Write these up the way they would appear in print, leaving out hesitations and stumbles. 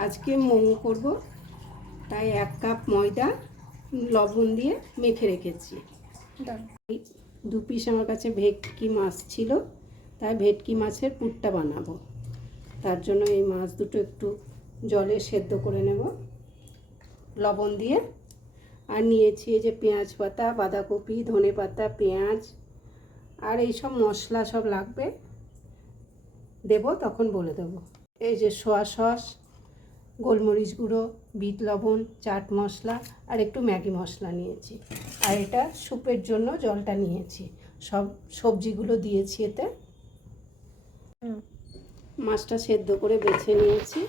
আজকে মোমো করব, তাই 1 কাপ ময়দা লবণ দিয়ে মেখে রেখেছি। 2 পিস আমার কাছে ভেটকি মাছ ছিল, তাই ভেটকি মাছের পুরটা বানাবো। তার জন্য এই মাছ দুটো একটু জলে সেদ্ধ করে নেব লবণ দিয়ে। আর নিয়েছি এই যে পেঁয়াজ পাতা, বাঁধাকপি, ধনে পাতা, পেঁয়াজ আর এই সব মশলা সব লাগবে, দেব তখন বলে দেবো। এই যে সোয়া সস, গোলমরিচ গুঁড়ো, বিট লবণ, চাট মশলা আর একটু ম্যাগি মশলা নিয়েছি। আর এটা স্যুপের জন্য জলটা নিয়েছি। সব সবজিগুলো দিয়েছি এতে। মাছটা সেদ্ধ করে বেছে নিয়েছি।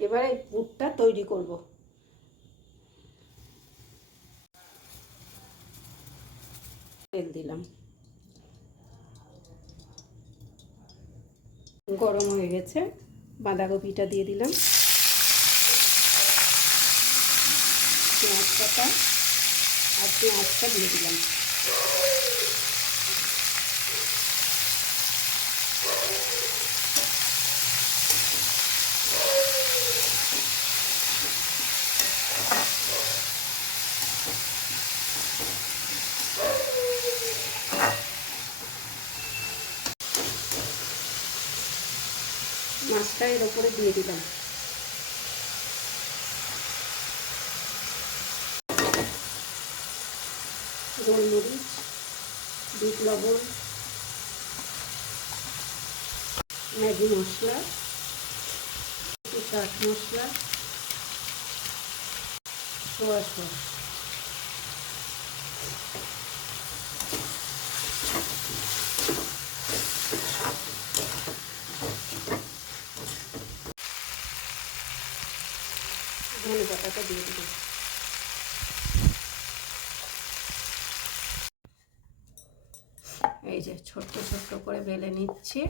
এবার এই পুরটা তৈরি করব। তেল দিলাম, গরম হয়ে গেছে। বাঁধাকপিটা দিয়ে দিলাম, পেঁয়াজ পাতা আর পেঁয়াজটা দিয়ে দিলাম। মাছটা এর ওপরে দিয়ে দিলাম। গোলমরিচ, বিট লবণ, ম্যাগি মশলা, একটু চাট মশলা, সোয়া সস। ধনে পাতাটা দিয়ে দিলাম। এই যে ছোট্ট ছোট্ট করে বেলে নিচ্ছি।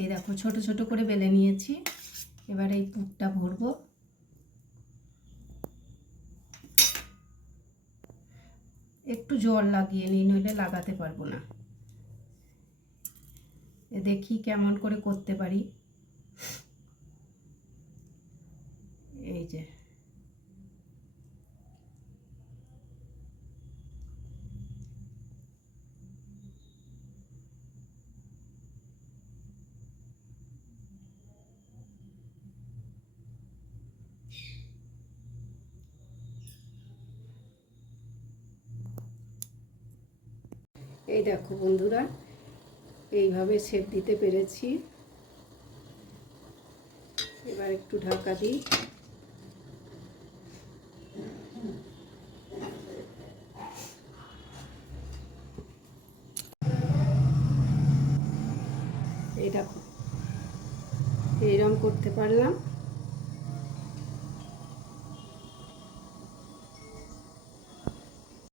এই দেখো ছোট ছোট করে বেলে নিয়েছি। এবার এই পুরটা ভরবো। একটু জল লাগিয়ে নিই, নইলে লাগাতে পারবো না। দেখি কেমন করে করতে পারি। এই যে এই দেখো বন্ধুরা, এইভাবে শেপ দিতে পেরেছি। এবার একটু ঢাকা দিই। এই দেখো এইরকম করতে পারলাম।